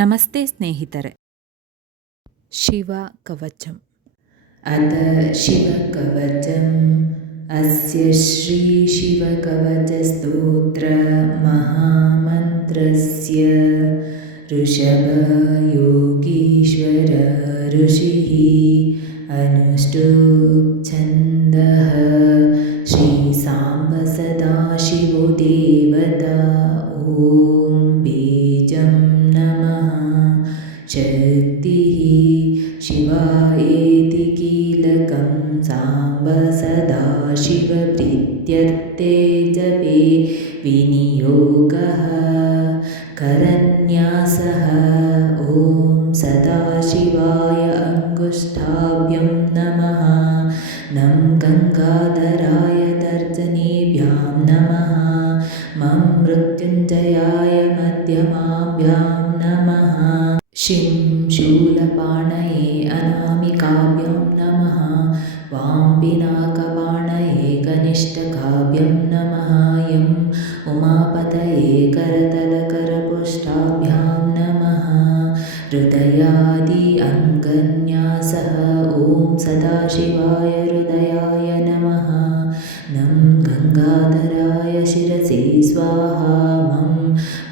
ನಮಸ್ತೆ ಸ್ನೇಹಿತರೆ. ಶಿವಕವಚಂ. अथ शिवकवचम् अस्य श्रीशिवकवचस्तोत्रमहामन्त्रस्य ऋषभयोगीश्वर ऋषिः अनुष्टुप् छन्दः श्रीसाम्ब सदाशिवो देवता ॐ बीजं नमः शक्तिः शिवायेति कीलकं साम्ब सदाशिवप्रीत्यर्थे जपे विनियोगः करन्यासः ॐ सदाशिवाय अङ्गुष्ठाभ्यं नमः नं गङ्गाधराय तर्जनीभ्यां नमः मं मृत्युञ्जयाय मध्यमाभ्यां नमः शिं शूलपाणये अनामिकाभ्यां नमः वां पिनाकपाणये कनिष्ठकाभ्यं नमः यं उमापतये करतलकरपुष्टाभ्यां नमः हृदयादि अङ्गन्यासः ॐ सदाशिवाय हृदयाय नमः नं गङ्गाधराय शिरसि स्वाहा मं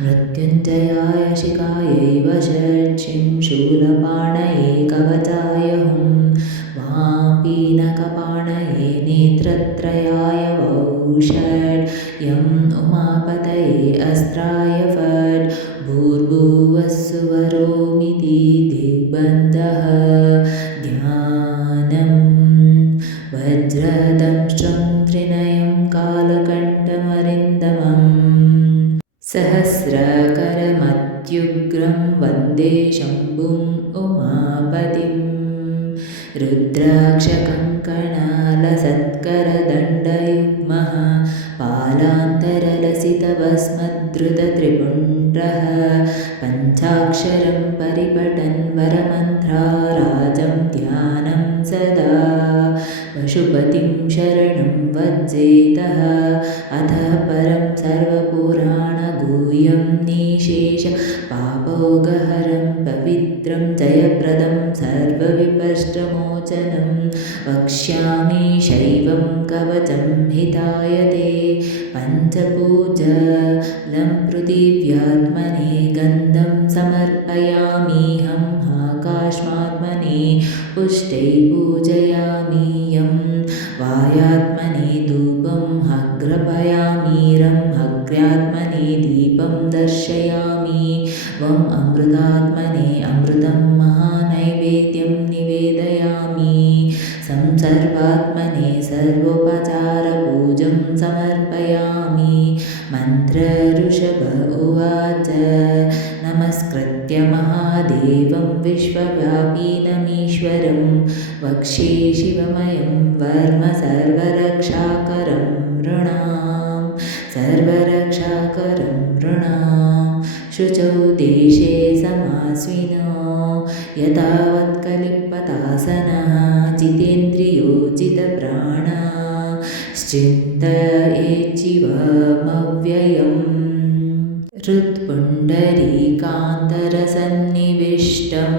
मृत्युञ्जयाय शिखायै वषट्शिं शूलपाणये कवचाय हुं वां पीनकपाणये नेत्रत्रयाय वौषट् यम् उमापतये अस्त्राय फट् भूर्भुवस्सुवरोमिति दिग्बन्धः ध्यानं वज्रदंष्ट्रं त्रिनयं कालकण्ठमरिन्दमम् सहस्रकरमत्युग्रं वन्दे शम्भुम् उमापतिं रुद्राक्षकङ्कणालसत्करदण्डयुग्मः पालान्तरलसितभस्मद्धृतत्रिपुण्ड्रः पञ्चाक्षरं परिपठन् वरमन्त्राराजं ध्यानं सदा पशुपतिं शरणं वज्जेतः अथ परं सर्वपुराणगुह्यं निशेष पापौघहरं पवित्रं जयप्रदं सर्वविपष्टमोचनं वक्ष्यामि शैवं कवचं हिताय ते पञ्चपूजलं पृथिव्यात्मने गन्धं समर्पयाम्यहं आकाशात्मने पुष्टै पूजयामि यं वायात्मने धूपम् अग्रापयाम्यहम् अग्र्यात्मने दीपं दर्शयामि वं अमृतात्मने अमृतं महानैवेद्यं निवेदयामि संसर्वात्मने सर्वोपचारपूजं समर्पयामि मन्त्रऋषभ उवाच नमस्कृत्य महादेवं विश्वव्यापिनमीश्वरं वक्ष्ये शिवमयं वर्म सर्वरक्षाकरं नृणां शुचौ देशे समास्विनो यथावत्कलिपतासनः जितेन्द्रियो जितप्राणश्चिन्तयेच्छिवमव्ययम् हृत्पुण्डरीकान्तरसन्निविष्टं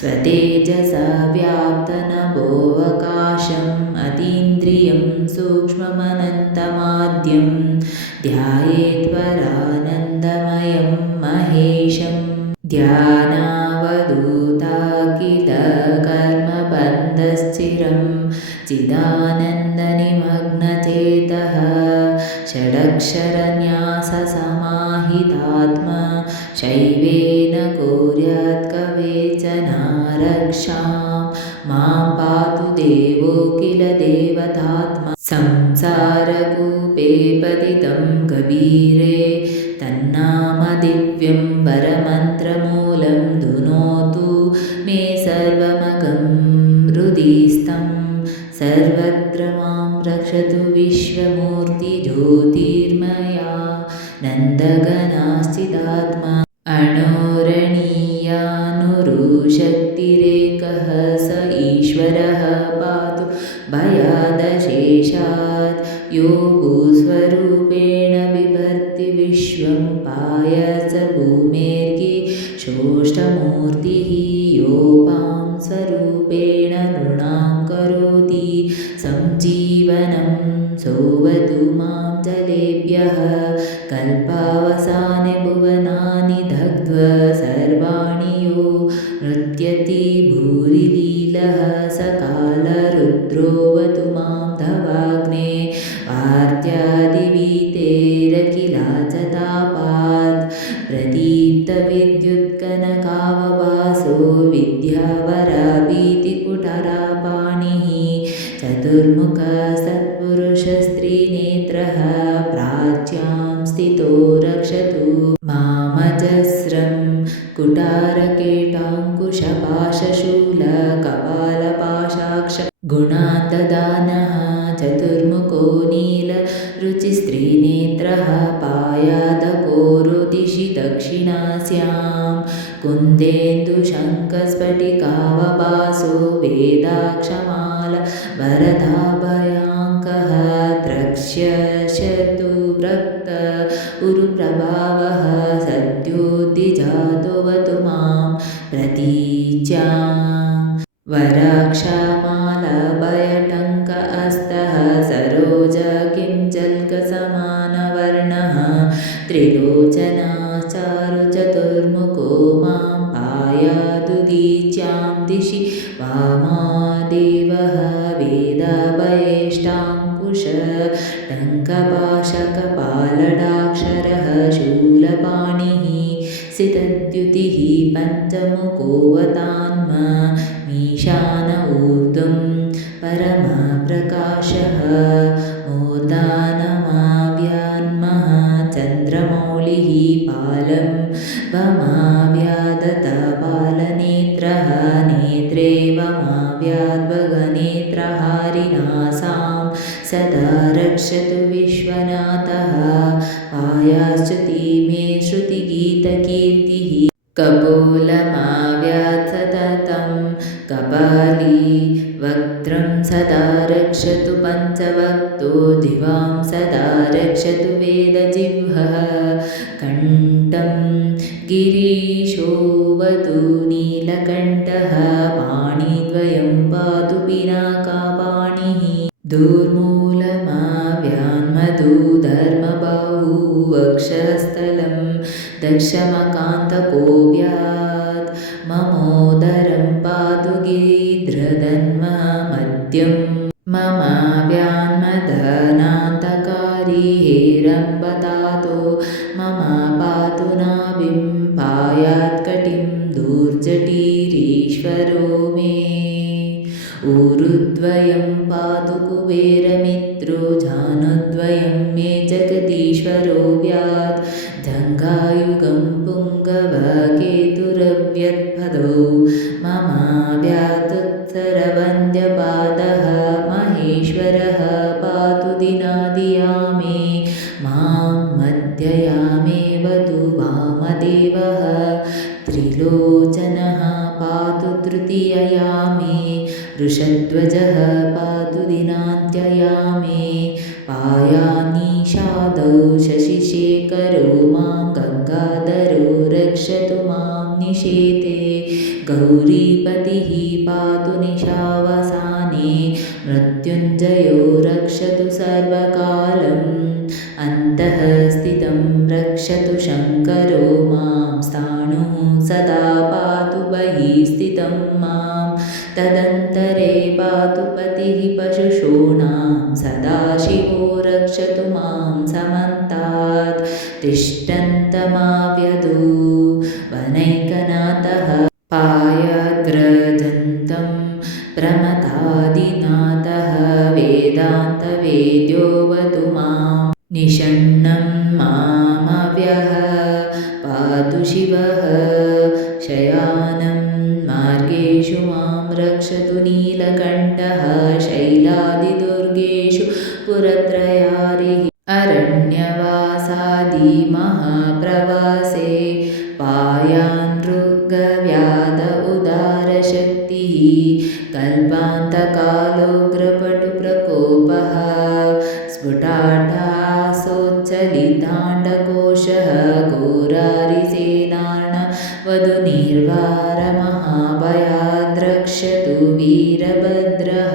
स्वतेजसा व्याप्तनभोऽवकाशम् अतीन्द्रियं सूक्ष्ममनन्तमाद्यं ध्यायेत्परानन्दमयं महेशं ध्यानावधूताखिलकर्मबन्धश्चिरं चिदानन्दनिमग्नचेतः षडक्षरन्याससमाहितात्मा शैवेन कुर्यात् कवेचन रक्षां मां पातु देवो किल देवतात्मा संसारकूपे पतितं कबीरे तन्नामदिव्यं वरमन्त्रमूलं धुनोतु मे सर्वमगं हृदिस्थं सर्वत्र मां रक्षतु विश्वमूर्तिज्योतिर्मया नन्दगणाश्चिदात्मा अणोरणीयानुरुशक्तिरेकः स ईश्वरः पातु भयादशेषात् यो भूस्वरूपेण बिभर्ति विश्वं पायस भूमेर्गीषु शोष्ठमूर्तिः योपां स्वरूपेण नृणां करोति संजीवनं सोऽवतु मां जलेभ्यः कल्पावसाने भुवनानि दग्ध्वा सर्वाणि यो नृत्यति भूरिलीलः सकालरुद्रोऽवतु मां धवाग्ने वार्त्यादिवीतेरखिलाचतापात् प्रदीप्तविद्युत्कनकावभासो विद्यावराभीतिकुटरापाणिः चतुर्मुखः सत्पुरुषस्त्रीनेत्रः प्राच्यां स्थितो रक्षतु मामजस्रं कुटारकेटाङ्कुशपाशशूलकपालपाशाक्ष गुणान्तदानः चतुर्मुखो नीलरुचिस्त्रीनेत्रः पायादकोरुदिशि दक्षिणास्यां कुन्देन्दुशङ्खस्फटिकावभासो वेदाक्षमाल वरदाभयाङ्कः द्रक्ष्यशतुव्रक्त उरुप्रभावः सद्योद्धिजातोऽवतु मां प्रतीच्यां वराक्षमालभयटङ्क हस्तः सरोजकिञ्जल्कसमानवर्णः त्रिलोचनाचारुचतुर्मुखो मां पायादुदीच्यां दिशि वामादेवः वेदाभयेष्टाङ्कुशटङ्कपाशकपालडाक्षरः शूलपाणिः सितद्युतिः पञ्चमुखोऽवतान्मीशान ऊर्ध्वं परमप्रकाशः मूर्धानमाव्यान्मः चन्द्रमौलिः पालं वमाव्यादतपालनेत्रः नेत्रे वमाव्याद्भगनेत्रहारिणासां सदा रक्षतु विश्वनाथः पायाश्च्युति मे श्रुतिगीतकीर्तिः कपोलमाव्यात् सततं कपाली वक्त्रं सदा रक्षतु पञ्चवक्तो दिवां सदा रक्षतु वेदजिह्वः कण्ठं गिरीशोऽवतु नीलकण्ठः पाणिद्वयं पातु पिनाकापाणिः दूर्मूलमाव्यान्मधुधर्मबाहु वक्षस्थलं दक्षमकान्तकोऽव्यात् ममोदरं पातु गिरिध्रधन्वः मध्यं ममाव्यान्मदनान्तकारी हेरम्बतातो मम पातु नाभिं पायात्कटिं दूर्जटिरीश्वरो मे ऊरुद्वयं पातु कुबेरमित्रो जानुद्वयं मे जगदीश्वरो व्यात् जङ्घायुगं पुङ्गवकेतुरव्यद्भदौ ममाव्यातुत्तरवन्द्यपादः महेश्वरः पातु दिनादिया मे मां मध्ययामेवतु वामदेवः त्रिलोचनः पातु तृतीयया मे वृषध्वजः पातु दिनान्त्यया मे पायानीषादौ शशिशेखरो मां गङ्गाधरो रक्षतु मां निशेते गौरीपतिः पातु निशावसाने मृत्युञ्जयो रक्षतु सर्वकालम् अन्तः स्थितं रक्षतु शङ्करो मां स्थाणुः सदा पातु बहिः स्थितं मां तदन्तरे पातु पतिः पशुषूणां सदाशिवो रक्षतु मां समन्तात् तिष्ठन्तमाव्यदु वनैकनाथः पायद्रजन्तं प्रमथादिनाथः वेदान्तवेद्योऽवतु मां निषण्णं मामव्यः पातु शिवः शयानं मार्गेषु मां रक्षतु नीलकण्ठः शैलादिदुर्गेषु पुरत्रयारिः अरण्यवासादिमहाप्रवासे पायानृगव्याध उदारशक्तिः कल्पान्तकालोग्रपटुप्रकोपः स्फुटाढ्य मन्दहासोच्चलिताण्डकोशः घोरारिसेनार्णवधूनिर्वारमहाभयाद्रक्षतु वीरभद्रः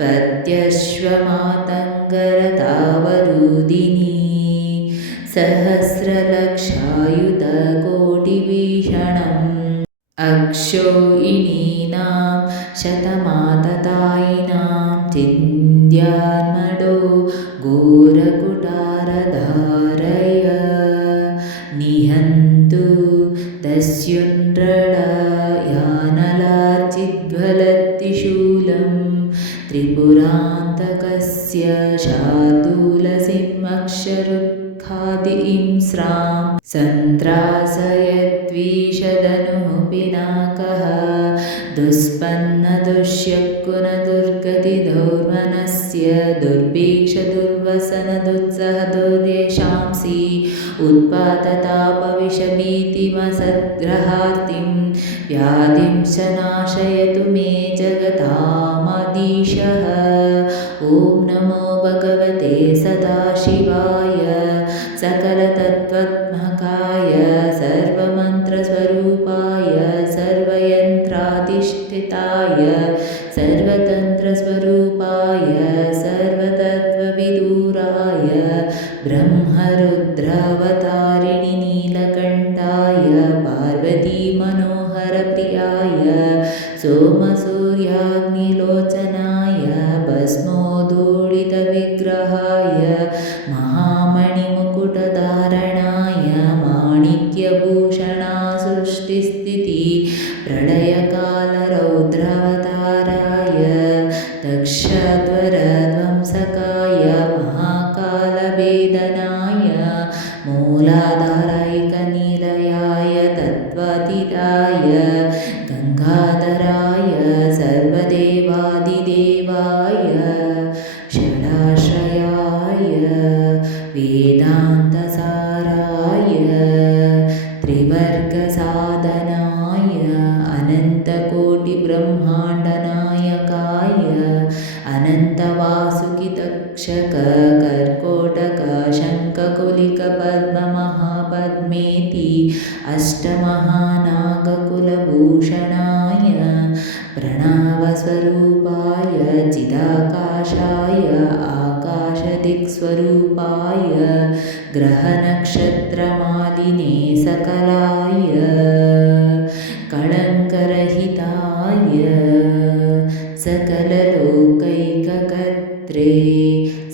पत्यश्वमातङ्गरतावरुदिनी सहस्रलक्षायुधकोटिभीषणम् अक्षौहिणीनां शतमाततायिनां चिन्त्यान्मडो घोरकुटारधारय निहन्तु दस्युण्डयानलार्चिद्वलत्तिशूलं त्रिपुरान्तकस्य शार्दूलसिंहक्षरुत्खादिंस्रां सन्त्रासयद्विषदनुः पिनाकः दुःस्पन्नदुष्यकुनदुर्गतिदौर्मनस्य दुर्भिक्षदुर्वसनदुत्सहदुर्यशांसि उत्पाततापविषभीतिमसद्ग्रहार्तिं व्याधिं च नाशयतु मे जगतामधीशः ॐ नमो भगवते सदाशिवाय सकलतत्त्वात्मकाय सर्वमन्त्रस्वरूपाय सर्वयन्त्राधिष्ठिताय सर्वतन्त्रस्वरूपाय सर्वतत्त्वविदुराय ब्रह्मरुद्रावतारिणि नीलकण्ठाय पार्वतीमनोहरप्रियाय सोमसूर्याग्निलोचनाय भस्मोद्धूलितविग्रहाय महामणिमुकुटधारणाय माणिक्यभूषणासृष्टिस्थिति प्रलयकालरौद्रावताराय दक्षध्वरध्वंसकाय महाकालभेदनाय मूलाधारैकनिलयाय तत्त्वातीताय गङ्गाधराय सर्वदेवादिदेवाय षडाश्रयाय वेदान्तसाराय त्रिवर्गसाधनाय अनन्तकोटिब्रह्माण्डनायकाय अनन्तवासुकितक्षककर्कोटक शङ्खकुलिकपद्ममहापद्मेति अष्टमहानागकुलभूषणाय प्रणवस्वरूपाय चिदाकाशाय आकाशदिक्स्वरूपाय ग्रहनक्षत्रमालिने सकलाय कळङ्करहिताय सकललोकैककर्त्रे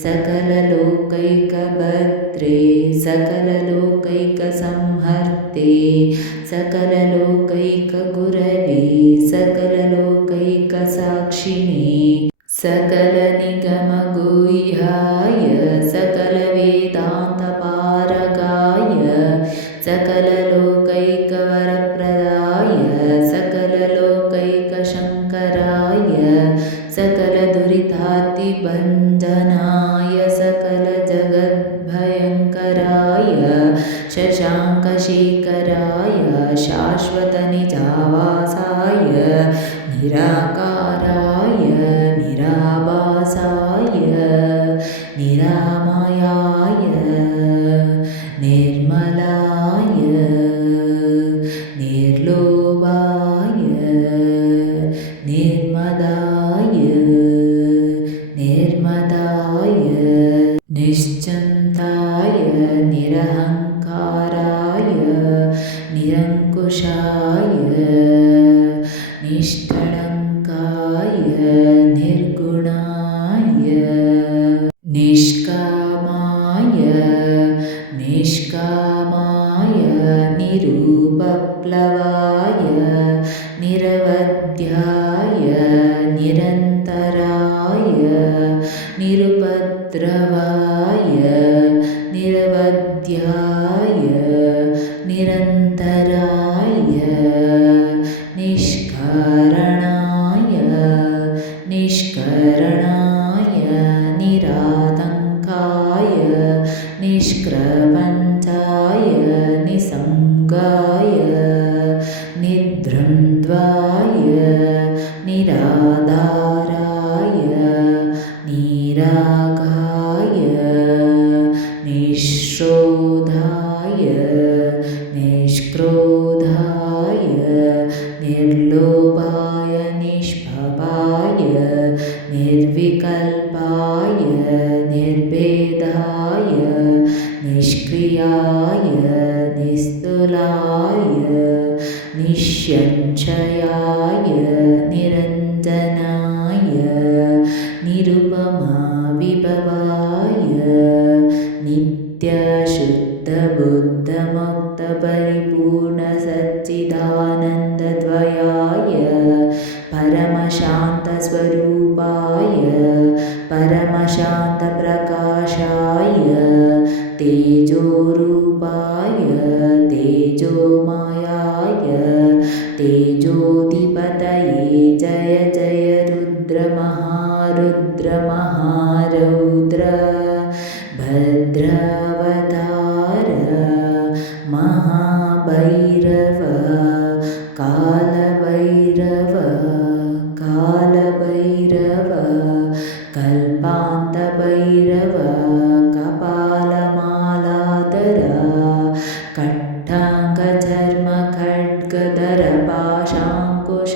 सकललोकैकभद्रे सकललोकैकसंहर्ते सकललोकैकगुरवे सकललोकैकसाक्षिणे सकलनिगमगुह्याय सकलवेदान्तपारगाय सकललोकैकवरप्रदाय सकललोकैकशङ्कराय सकलदुरितार्तिभञ्जनाय सकलजगद्भयङ्कराय शशाङ्कशेखराय शाश्वतनिजावासाय निराकाराय निराभासाय निरामयाय निर्मलाय निर्लोभाय निर्मदाय निर्मदाय निश्चन्ताय निरहङ्काराय निरङ्कुशाय निष्कळङ्काय निर्गुणाय निष्कामाय निष्कामाय निरुपप्लवाय निरवध्याय निरन्तराय निरुपद्रवाय निरवध्याय निरन्तराय निष्कारणाय निष्करणाय निरातङ्काय निष्प्रपञ्चाय निसङ्गाय निद्रन्द्वाय निराधाराय निरागाय निर्भेदाय निष्क्रियाय निस्तुलाय निःसंशयाय निरञ्जनाय निरुपमाविभवाय नित्यशुद्धबुद्धमुक्तपरिपूर्णसच्चिदानन्दद्वयाय परमशान्तस्वरूपाय परमशान्तप्रकाशाय तेजोरूपाय तेजोमयाय तेजोधिपतये जय जय रुद्रमहारौद्र भद्रावतार महाभैरव कालभैरव कल्पान्तभैरव कपालमालाधर खड्गाङ्गचर्मखड्गधर पाशाङ्कुश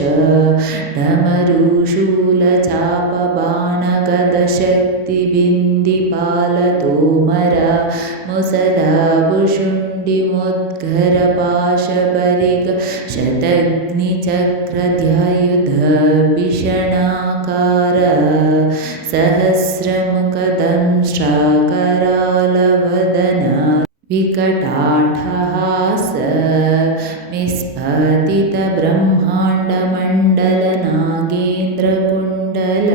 डमरुशूलचापबाणगदशक्तिबिन्दिपालतोमर मुसलभुशुण्डिमुद्गर पाशपरिग शतघ्निचक्रध्यायुध भीषणाकार सहस्रमुखदंष्ट्राकरालवदन विकटाट्टहास विस्फाटितब्रह्माण्डमण्डल नागेन्द्रकुण्डल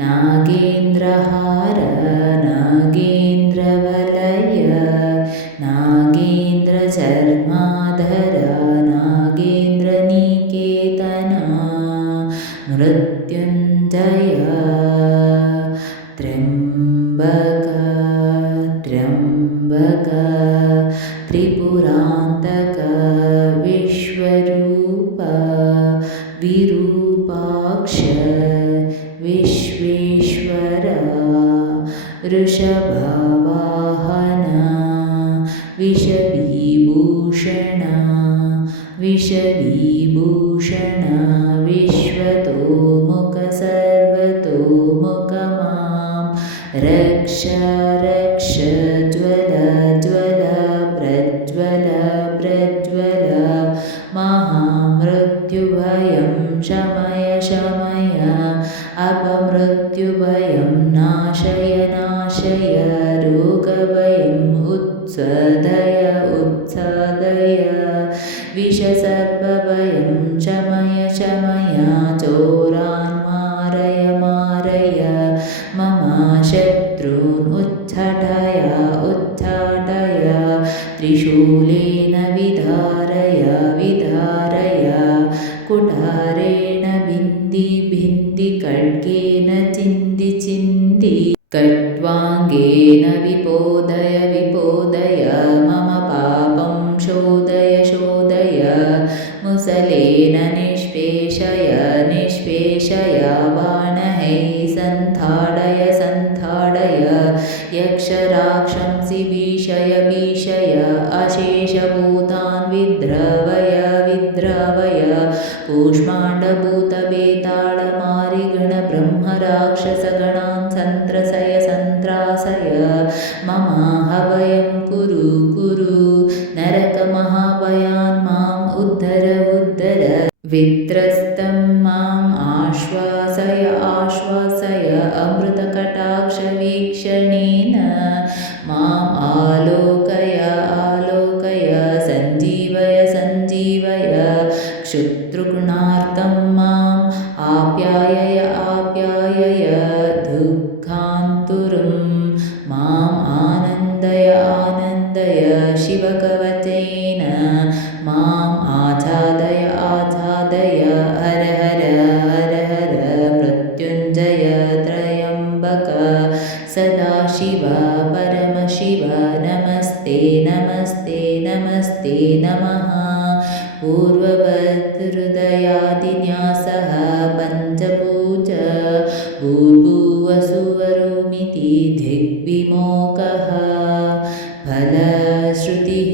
नागेन्द्रहार नागेन्द्रवलय नागेन्द्रचर्माधर नागेन्द्रनिकेतन मृत्युञ्जय त्र्यम्बक त्रिपुरान्तक विश्वरूप विरूपाक्ष विश्वेश्वर वृषभवाहन विषभीभूषण विश्वतोमुख सर्वतोमुख मां रक्ष ज्वल प्रज्वल महामृत्युभयं शमय अपमृत्युभयं नाशय रोगभयम् उत्सादय विषसर्पभयं शमय चोरान् मारय मम शत्रून् उच्चाटय त्रिशूलेन विधारय कुठारेण भिन्दि खड्गेन चिन्धि खट्वाङ्गेन विपोदय मम पापं शोधय मुसलेन निष्पेषय बाणैः सन्ताडय यक्षराक्षंसि भीषय अशेषभूतान् विद्रवय कूष्माण्डभूतबेताళमारिगणब्रह्मराक्षसगणान् सन्त्रासय मम हवयं कुरु नरकमहाभयान् माम् उद्धर वित्रस्तं माम् आश्वासय अमृतकटाक्षवीक्षणेन माम् आलोकय सञ्जीवय क्षुत्रुघ्नार्तं माम् आप्यायय दुःखान्तुरं माम् आनन्दय शिवकवचेन माम् आच्छादय हर मृत्युञ्जय त्र्यम्बक सदाशिव परमशिव नमस्ते नमः पूर्ववत् हृदयादिन्यासः पञ्चपूज भूर्भुवसुवरोमिति दिग्विमोकः फलश्रुतिः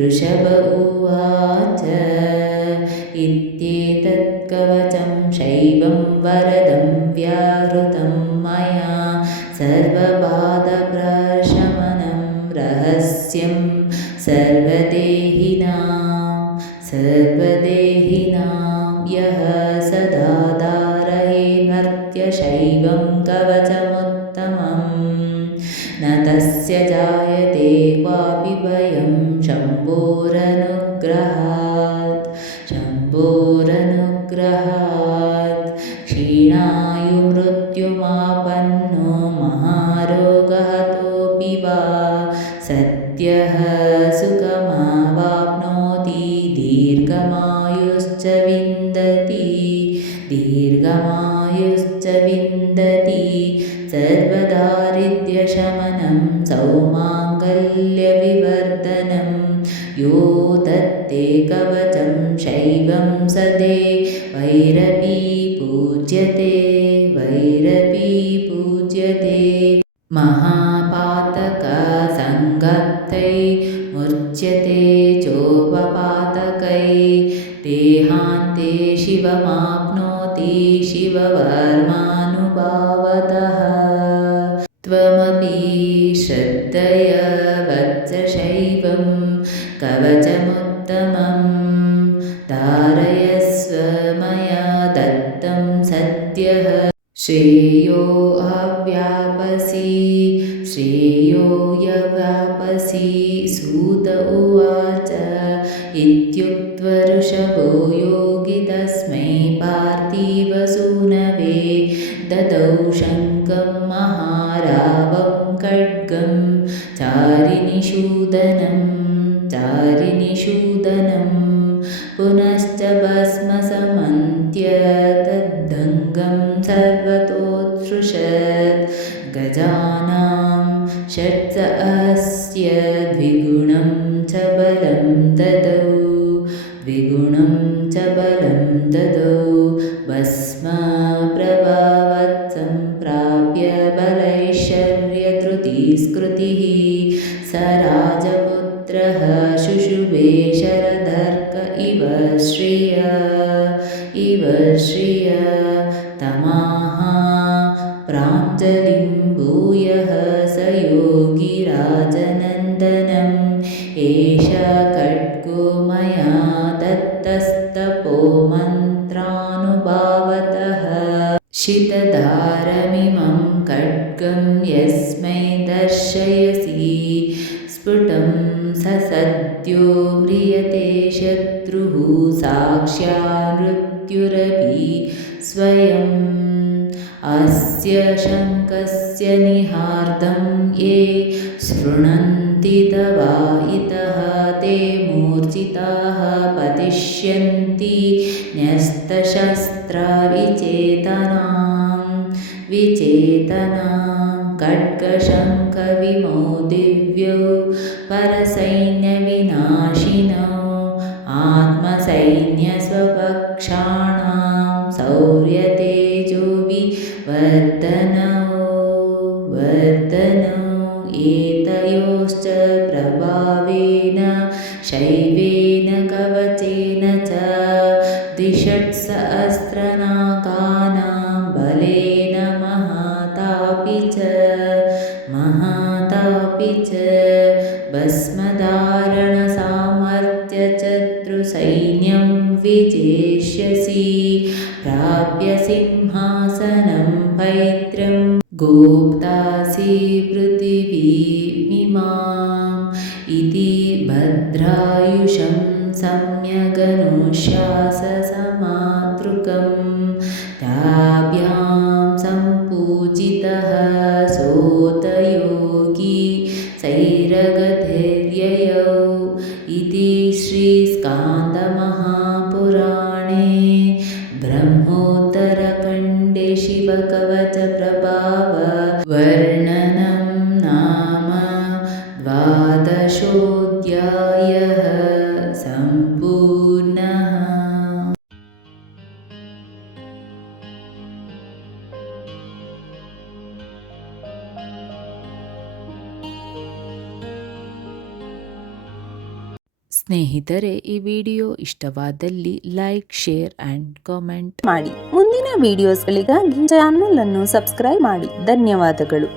ऋषभ उवाच इत्येतत् कवचं शैवं वरदं व्याहृतं मया सर्वभारतभञ्जनं न तस्य जायते क्वापि भयं शम्भोरनुग्रहात् क्षीणायुमृत्युमापन्नो महारोगहतोऽपि वा सद्यः सुखमावाप्नोति दीर्घमायुश्च विन्दति सर्वदारिद्र्यशमनं सौमाङ्गल्यविवर्धनं यो दत्ते कवचं शैवं सदे वैरपी पूज्यते महापातकसङ्गत्तै मुच्यते चोपपातकै देहान्ते शिवमाप्नोति शिववर्मानुभावतः त्वमपि श्रद्धय वत्स शैवं कवचमुत्तमं धारयस्व मया दत्तं सद्यः श्रेयो यव्यापसि सूत उवाच इत्युक्त्वऋषभो योगी तस्मै पार्थिवसूनवे ददौ शङ्खं महारावं खड्गं चारिनिषूदनं पुनश्च भस्मसमन्त्य तद्धङ्गं सर्वतोत्सृशत् गजानां षट्सहस्र द्विगुणं च बलं ददौ भस्मप्रभावत् सम्प्राप्य बलैश्वर्यधृतिस्कृतिः स राजपुत्रः शुशुभे शरधर्क इव श्रिय तमाह प्राञ्जलिं भूयः स योगिराजनन्दनम् एष खड्गो मया दत्तस्तपो मन्त्रानुभावतः शितधारमिमं खड्गं यस्मै दर्शयसि स्फुटं स सद्यो म्रियते शत्रुः साक्षात् मृत्युरपि स्वयम् अस्य शङ्खस्य निहार्दं ये शृण्वन्ति तवाहितः ते मूर्छिताः पतिष्यन्ति न्यस्तशस्त्रविचेतनां खड्गशङ्खविमौ दिव्यौ परसैन्यविनाशिनौ आत्मसैन्यस्वपक्षाणां शौर्यतेजोविवर्धनौ एतयोश्च प्रभावेन शैवेन कवचेन च द्विषट्सहस्रनागानां बलेन महतापि च भस्मधारणसामर्थ्यचतुसैन्यं विजेष्यसि प्राप्य सिंहासनं पैत्रं गोप्तासि पृथिवीमिमाम् इति भद्रायुषं सम्यगनुशाससमातृकं ताभ्यां सम्पूजितः सोतयोगी सैरगतिर्ययौ इति श्रीस्कान्दमहापुराणे ब्रह्मोत्तरखण्डे शिवकवचप्रभाव वर्णनं नाम द्वादशोऽध्यायः सम्पूर्णः। ಸ್ನೇಹಿತರೆ, ಈ ವಿಡಿಯೋ ಇಷ್ಟವಾದಲ್ಲಿ ಲೈಕ್, ಶೇರ್ ಅಂಡ್ ಕಾಮೆಂಟ್ ಮಾಡಿ. ಮುಂದಿನ ವಿಡಿಯೋಸ್ಗಳಿಗಾಗಿ ಚಾನೆಲ್ ಅನ್ನು ಸಬ್ಸ್ಕ್ರೈಬ್ ಮಾಡಿ. ಧನ್ಯವಾದಗಳು.